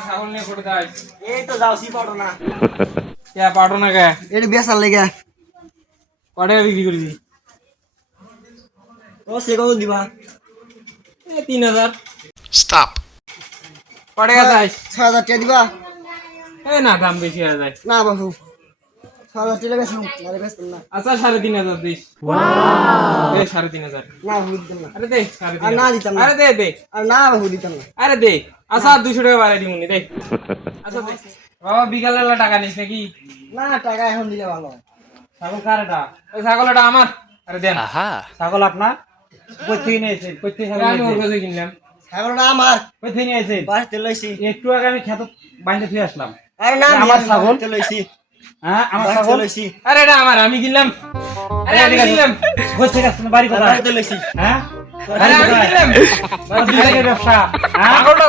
ছাগল নিয়ে ফটো দেয় এই তো যাওছি পারো না কে পাঠো না কে এটা বেচার লেগে কটাকা বিক্রি করবি ও সে কত দিবা 3000 Stop. কটাকা চাই 6000 টাকা দিবা এই না দাম বেশি হয়ে যায় না বাবু 6000 টাকা বেচুন আরে বেচুন না আচ্ছা 3500 দিস দে 3500 না বাবু দিতাম না আরে দে আর না দিতাম না। আরে দে দে আর না বাবু দিতাম না আরে দে আচ্ছা 200 টাকা বাড়াই দিমুনি দে আচ্ছা দে বাবা বিকালে টাকা নিস নাকি না টাকা এখন দিলে ভালো হয় ছাগল কার এটা ওই ছাগলটা আমার আরে দেন Aha. ছাগল আপনার কই থেকে নিয়েছেন কই থেকে ছাগল আমি ওর কাছে কিনলাম ছাগলটা আমার কই থেকে নিয়েছেন বাড়িতে লইছি একটু আগে আমি খেত বাইন্ধে থুই আসলাম আরে না আমার ছাগল? বাড়িতে লইছি হ্যাঁ আমার বাড়িতে ছাগল লইছি আরে এটা আমার আমি কিনলাম আরে আমি কিনলাম কই থেকে আসছেন বাড়ি কোথায়? বাড়িতে লইছি হ্যাঁ? আরে আমি কিনলাম বাড়ি কোথায়? ব্যবসা। হ্যাঁ? ছাগলটা